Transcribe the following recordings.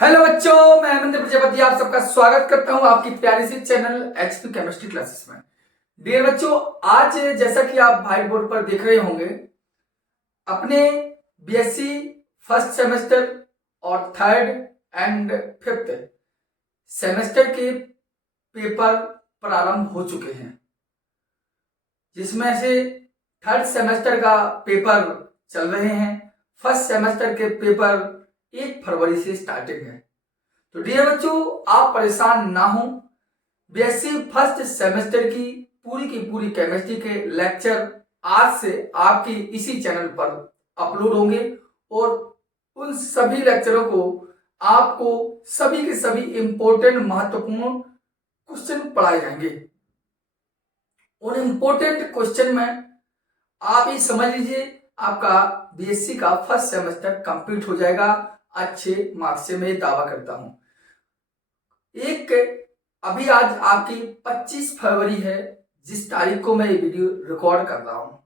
Hello बच्चों, मैं हेमंत प्रजापति आप सबका स्वागत करता हूं आपकी प्यारी सी चैनल एचपी केमिस्ट्री क्लासेस में। डियर बच्चों, आज जैसा कि आप व्हाइट बोर्ड पर देख रहे होंगे, अपने बीएससी फर्स्ट सेमेस्टर और थर्ड एंड फिफ्थ सेमेस्टर के पेपर प्रारंभ हो चुके हैं, जिसमें से थर्ड सेमेस्टर का पेपर चल रहे हैं। फर्स्ट सेमेस्टर के पेपर 1 फरवरी से स्टार्टिंग है। तो डियर बच्चों, आप परेशान ना हो। बीएससी फर्स्ट सेमेस्टर की पूरी केमिस्ट्री के लेक्चर आज से आपकी इसी चैनल पर अपलोड होंगे और उन सभी लेक्चरों को आपको सभी के सभी इंपॉर्टेंट महत्वपूर्ण क्वेश्चन पढ़ाए जाएंगे। उन इंपॉर्टेंट क्वेश्चन में आप ये समझ लीजिए, आपका बीएससी का फर्स्ट सेमेस्टर कंप्लीट हो जाएगा अच्छे मार्क्स से, मैं दावा करता हूं। अभी आज आपकी 25 फरवरी है, जिस तारीख को मैं ये वीडियो रिकॉर्ड कर रहा हूं,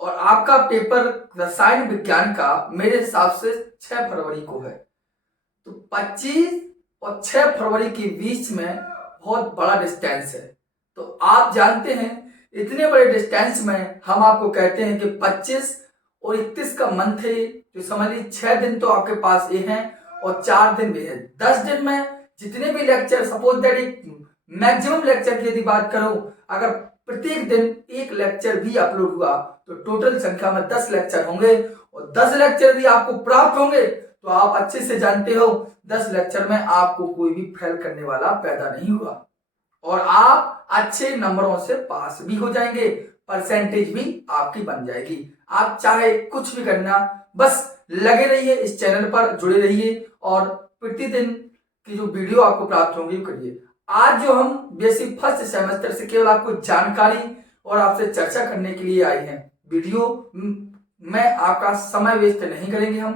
और आपका पेपर रसायन विज्ञान का मेरे हिसाब से 6 फरवरी को है। तो 25 और 6 फरवरी के बीच में बहुत बड़ा डिस्टेंस है। तो आप जानते हैं, इतने बड़े डिस्टेंस में हम आपको कहते हैं कि 25 और 31 का मंथ है, जो समझ लीजिए 6 दिन तो आपके पास ये हैं और 4 दिन भी है। 10 दिन में जितने भी lecture, suppose that maximum lecture की यदि बात करूं, अगर प्रत्येक दिन एक लेक्चर भी अपलोड हुआ तो टोटल संख्या में 10 लेक्चर होंगे, और 10 लेक्चर भी आपको प्राप्त होंगे तो आप अच्छे से जानते हो 10 लेक्चर में आपको कोई भी फेल करने वाला पैदा नहीं हुआ, और आप अच्छे नंबरों से पास भी हो जाएंगे, परसेंटेज भी आपकी बन जाएगी। आप चाहे कुछ भी करना, बस लगे रहिए, इस चैनल पर जुड़े रहिए और प्रतिदिन की जो वीडियो आपको प्राप्त होंगी वो करिए। आज जो हम बीएससी फर्स्ट सेमेस्टर से केवल आपको जानकारी और आपसे चर्चा करने के लिए आई हैं। वीडियो में आपका समय वेस्ट नहीं करेंगे, हम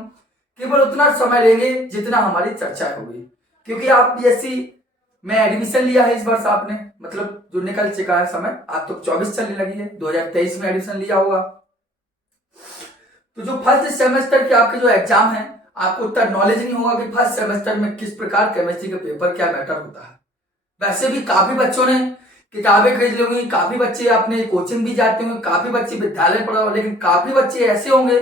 केवल उतना समय लेंगे जितना हमारी चर्चा होगी, क्योंकि आप बीएससी में एडमिशन लिया है इस वर्ष आपने, मतलब जो निकल चुका है समय, आज तो 24 चलने लगी है, 2023 में एडमिशन लिया होगा। तो जो फर्स्ट सेमेस्टर के आपके जो एग्जाम है, आपको उतना नॉलेज नहीं होगा कि फर्स्ट सेमेस्टर में किस प्रकार केमिस्ट्री का पेपर क्या मैटर होता है। वैसे भी काफी बच्चों ने किताबें खरीद ली होंगी, काफी बच्चे अपने कोचिंग भी जाते होंगे, काफी बच्चे विद्यालय पढ़ा होगा, लेकिन काफी बच्चे ऐसे होंगे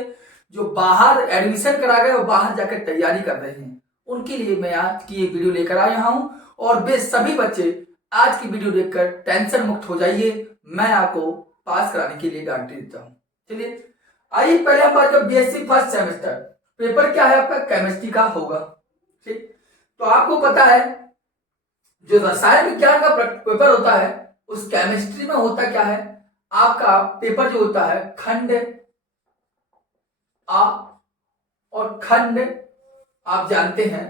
जो बाहर एडमिशन करा गए और बाहर जाकर तैयारी कर रहे हैं। उनके लिए मैं आज की ये वीडियो लेकर आया हूं, और वे सभी बच्चे आज की वीडियो देखकर टेंशन मुक्त हो जाइए। मैं आपको पास कराने के लिए गारंटी देता हूं। चलिए आइए, पहले हम बात करें बीएससी फर्स्ट सेमेस्टर पेपर क्या है आपका, केमिस्ट्री का होगा। ठीक, तो आपको पता है जो रसायन विज्ञान का पेपर होता है, उस केमिस्ट्री में होता क्या है, आपका पेपर जो होता है खंड आ और खंड आप जानते हैं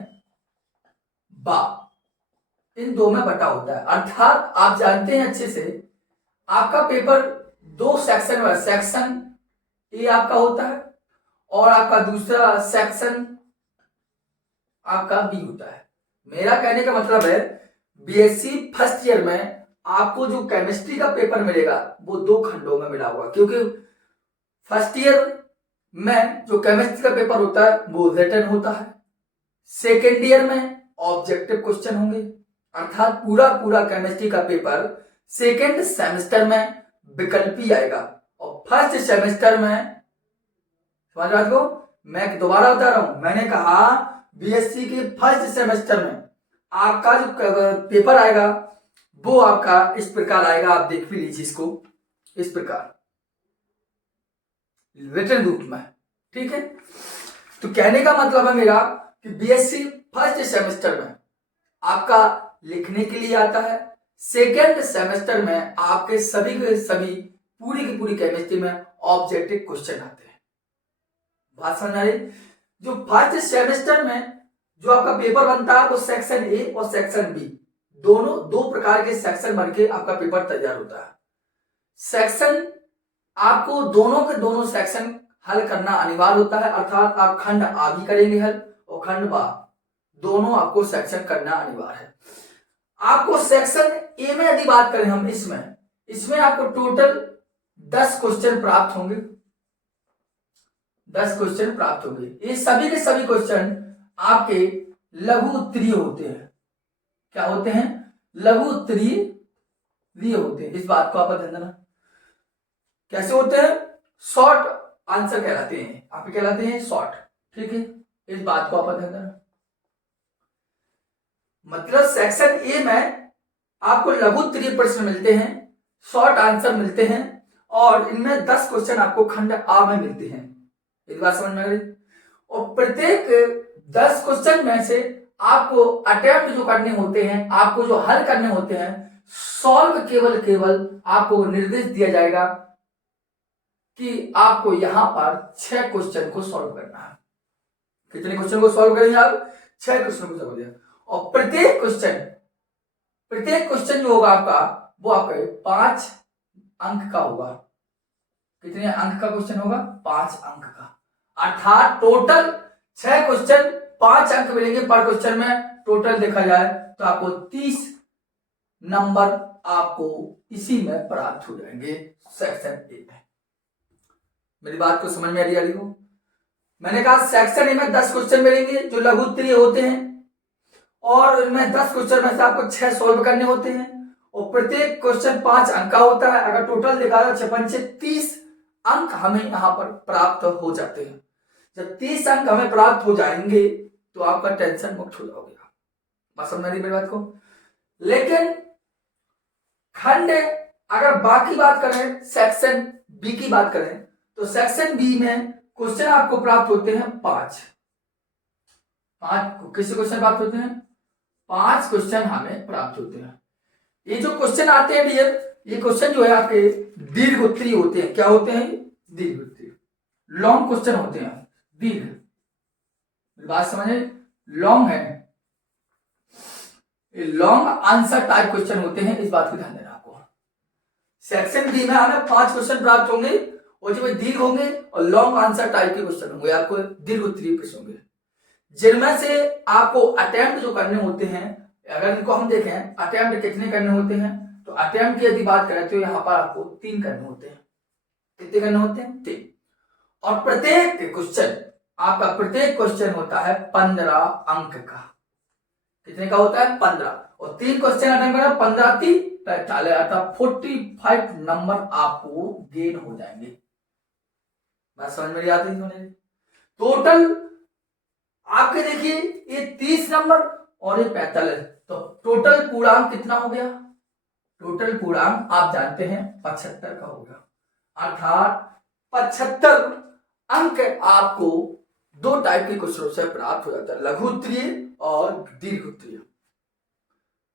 बा, इन दो में बटा होता है। अर्थात आप जानते हैं अच्छे से, आपका पेपर 2 सेक्शन में, सेक्शन ए आपका होता है और आपका दूसरा सेक्शन आपका बी होता है। मेरा कहने का मतलब है, बीएससी फर्स्ट ईयर में आपको जो केमिस्ट्री का पेपर मिलेगा वो 2 खंडों में मिला हुआ, क्योंकि फर्स्ट ईयर में जो केमिस्ट्री का पेपर होता है वो रिटन होता है, सेकेंड ईयर में ऑब्जेक्टिव क्वेश्चन होंगे। अर्थात पूरा केमिस्ट्री का पेपर सेकेंड सेमेस्टर में विकल्पी आएगा, और फर्स्ट सेमेस्टर में, समझ बात को, मैं दोबारा बता रहा हूं, मैंने कहा बीएससी के फर्स्ट सेमेस्टर में आपका जो पेपर आएगा वो आपका इस प्रकार आएगा। आप देख भी लीजिए इसको, इस प्रकार रिटन रूप में। ठीक है, तो कहने का मतलब है मेरा कि बीएससी फर्स्ट सेमेस्टर में आपका लिखने के लिए आता है, सेकेंड सेमेस्टर में आपके सभी के सभी पूरी की पूरी केमिस्ट्री में ऑब्जेक्टिव क्वेश्चन आते हैं। बात समझ आ रही? जो फर्स्ट सेमेस्टर में जो आपका पेपर बनता है वो सेक्शन ए और सेक्शन बी, दोनों 2 प्रकार के सेक्शन बन के आपका पेपर तैयार होता है। सेक्शन आपको दोनों के दोनों सेक्शन हल करना अनिवार्य होता है, अर्थात आप खंड आ भी करेंगे हल और खंड बा, दोनों आपको सेक्शन करना अनिवार्य है। आपको सेक्शन ए में यदि बात करें हम, इसमें आपको टोटल 10 क्वेश्चन प्राप्त होंगे, 10 क्वेश्चन प्राप्त होंगे। ये सभी के सभी क्वेश्चन आपके लघु उत्तरीय होते हैं। क्या होते हैं? लघु उत्तरीय होते हैं। इस बात को आप ध्यान देना। कैसे होते हैं? शॉर्ट आंसर कहलाते हैं, आप कहलाते हैं शॉर्ट। ठीक है, इस बात को आप ध्यान देना। मतलब सेक्शन ए में आपको लघु उत्तरीय प्रश्न मिलते हैं, शॉर्ट आंसर मिलते हैं, और इनमें 10 क्वेश्चन आपको खंड आ में मिलते हैं। एक बात समझ में आ गई? और प्रत्येक 10 क्वेश्चन में से आपको अटेम्प्ट जो करने होते हैं, आपको जो हल करने होते हैं, सॉल्व केवल आपको निर्देश दिया जाएगा कि आपको यहां पर 6 क्वेश्चन को सॉल्व करना है। कितने क्वेश्चन को सॉल्व करेंगे आप? 6 क्वेश्चन को सॉल्व करेंगे। और प्रत्येक क्वेश्चन जो होगा आपका, वो आपका 5 अंक का होगा। कितने अंक का क्वेश्चन होगा? 5 अंक का। अर्थात टोटल 6 क्वेश्चन 5 अंक मिलेंगे पर क्वेश्चन में। टोटल देखा जाए तो आपको 30 नंबर आपको इसी में प्राप्त हो जाएंगे सेक्शन ए में। मेरी बात को समझ में आ रही हो? मैंने कहा सेक्शन ए में 10 क्वेश्चन मिलेंगे जो लघु उत्तरीय होते हैं, और इनमें 10 क्वेश्चन में से आपको 6 सॉल्व करने होते हैं, और प्रत्येक क्वेश्चन 5 अंक का होता है। अगर टोटल देखा जाए 6 30 अंक हमें यहां पर प्राप्त हो जाते हैं। जब 30 अंक हमें प्राप्त हो जाएंगे तो आपका टेंशन मुक्त हो जाओगे। बात समझ में मेरी बात को? लेकिन खंड, अगर बाकी बात करें, सेक्शन बी की बात करें, तो सेक्शन बी में क्वेश्चन आपको प्राप्त होते हैं 5। किससे क्वेश्चन प्राप्त होते हैं? 5 क्वेश्चन हमें प्राप्त होते हैं। ये जो क्वेश्चन आते हैं डियर, ये क्वेश्चन जो है आपके दीर्घ उत्तरीय होते हैं। क्या होते हैं? दीर्घ उत्तरीय, लॉन्ग क्वेश्चन होते हैं। दीर्घ, बात समझे? लॉन्ग है, लॉन्ग आंसर टाइप क्वेश्चन होते हैं। इस बात को ध्यान देना आपको। सेक्शन बी में हमें 5 क्वेश्चन प्राप्त होंगे, और जो दीर्घ होंगे और लॉन्ग आंसर टाइप के क्वेश्चन होंगे, आपको दीर्घ उत्तरीय प्रश्न होंगे, जिनमें से आपको अटेम्प्ट जो करने होते हैं, अगर इनको हम देखें अटेम्प्ट कितने करने होते हैं, तो अटेम्प्ट की यदि बात करें तो यहाँ पर आपको 3 करने होते हैं। कितने करने होते हैं? 3। और प्रत्येक क्वेश्चन होता है 15 अंक का। कितने का होता है? 15। और 3 क्वेश्चन अटेम्प्ट करना, 15 3 45, अर्थात 45 नंबर आपको गेन हो जाएंगे। बात समझ में आती है? टोटल आपके देखिए ये 30 नंबर और ये 45, तो टोटल पूर्णांक कितना हो गया? टोटल पूर्णांक आप जानते हैं 75 का होगा। अर्थात 75 अंक आपको 2 टाइप के क्वेश्चनों से प्राप्त हो जाता है, लघु उत्तरीय और दीर्घ उत्तरीय।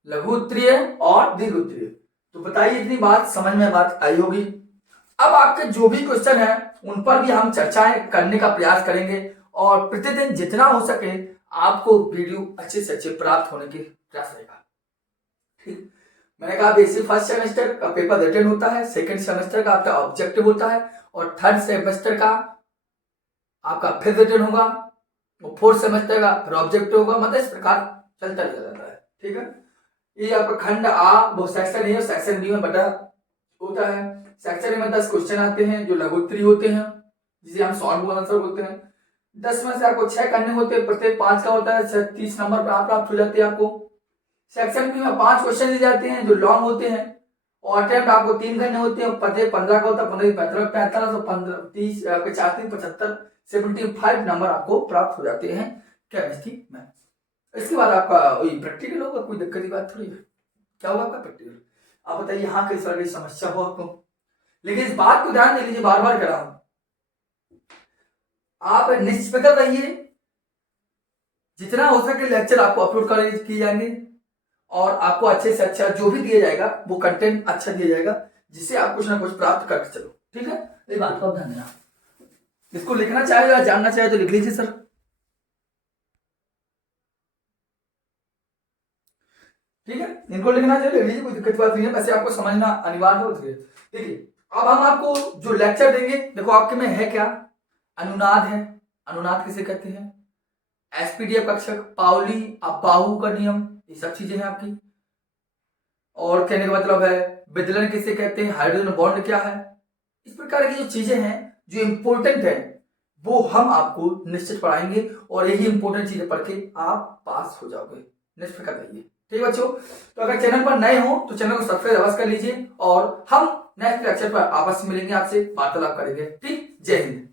लघु उत्तरीय और दीर्घ उत्तरीय। तो बताइए इतनी बात समझ में बात आई होगी। अब आपके जो भी क्वेश्चन है उन पर भी हम चर्चाएं करने का प्रयास करेंगे, और प्रतिदिन जितना हो सके आपको वीडियो अच्छे से अच्छे प्राप्त होने की प्रयास रहेगा। ठीक, मैंने कहा बेसिक फर्स्ट सेमेस्टर का पेपर रिटन होता है, सेकंड सेमेस्टर का आपका ऑब्जेक्टिव होता है, और थर्ड सेमेस्टर का आपका फिर रिटन होगा, और फोर्थ सेमेस्टर का फिर ऑब्जेक्टिव होगा। मतलब इस प्रकार चलता जाता है। ठीक है, ये आपका खंड आ वो सेक्शन ए और सेक्शन बी में बटा होता है। सेक्शन ए में 10 क्वेश्चन आते हैं जो लघु उत्तरीय होते हैं, जिसे हम सॉल्व आंसर बोलते हैं। 10 में से आपको 6 करने होते हैं, प्रत्येक 5 का होता है, 30 नंबर प्राप्त हो जाते हैं आपको। सेक्शन बी में 5 क्वेश्चन दिए जाते हैं जो लॉन्ग होते हैं, और अटेम्प्ट आपको 3 करने होते हैं। प्रत्येक 15 का होता है, 15 45 45 15 30 40 75 75 नंबर आपको प्राप्त हो जाते हैं केमिस्ट्री में। इसके बाद आपका वही प्रैक्टिकल होगा, कोई दिक्कत की बात थोड़ी है। क्या होगा आपका प्रैक्टिकल? आप बताइए यहाँ किस तरह की समस्या हो आपको। लेकिन इस बात को ध्यान दे लीजिए, बार बार कह रहा हूं, आप निष्फिक्र रहिए। जितना हो सके लेक्चर आपको अपलोड कर किए जाएंगे, और आपको अच्छे से अच्छा जो भी दिया जाएगा वो कंटेंट अच्छा दिया जाएगा, जिससे आप कुछ ना कुछ प्राप्त करके चलो। ठीक है, ये बात को ध्यान देना। इसको लिखना चाहे या जानना चाहे तो लिख लीजिए सर। ठीक है, इनको लिखना चाहिए, लिख लीजिए, कोई दिक्कत बात नहीं है। वैसे आपको समझना अनिवार्य हो। देखिए अब हम आपको जो लेक्चर देंगे, देखो आपके में है क्या, अनुनाद है। अनुनाद किसे कहते हैं? एसपीडीएफ कक्षक, पाउली अबाहू का नियम, ये सब चीजें हैं आपकी। और कहने का मतलब है विदलन किसे कहते हैं, हाइड्रोजन बॉन्ड क्या है, इस प्रकार की जो चीजें हैं जो इंपॉर्टेंट है वो हम आपको निश्चित पढ़ाएंगे और यही इंपॉर्टेंट चीजें पढ़ के आप पास हो जाओगे, निश्चित कर दीजिए। ठीक है बच्चों, तो अगर चैनल पर नए हो तो चैनल को सब्सक्राइब अवश्य कर लीजिए और हम नेक्स्ट लेक्चर पर आपस में मिलेंगे, आपसे वार्तालाप करेंगे। ठीक, जय हिंद।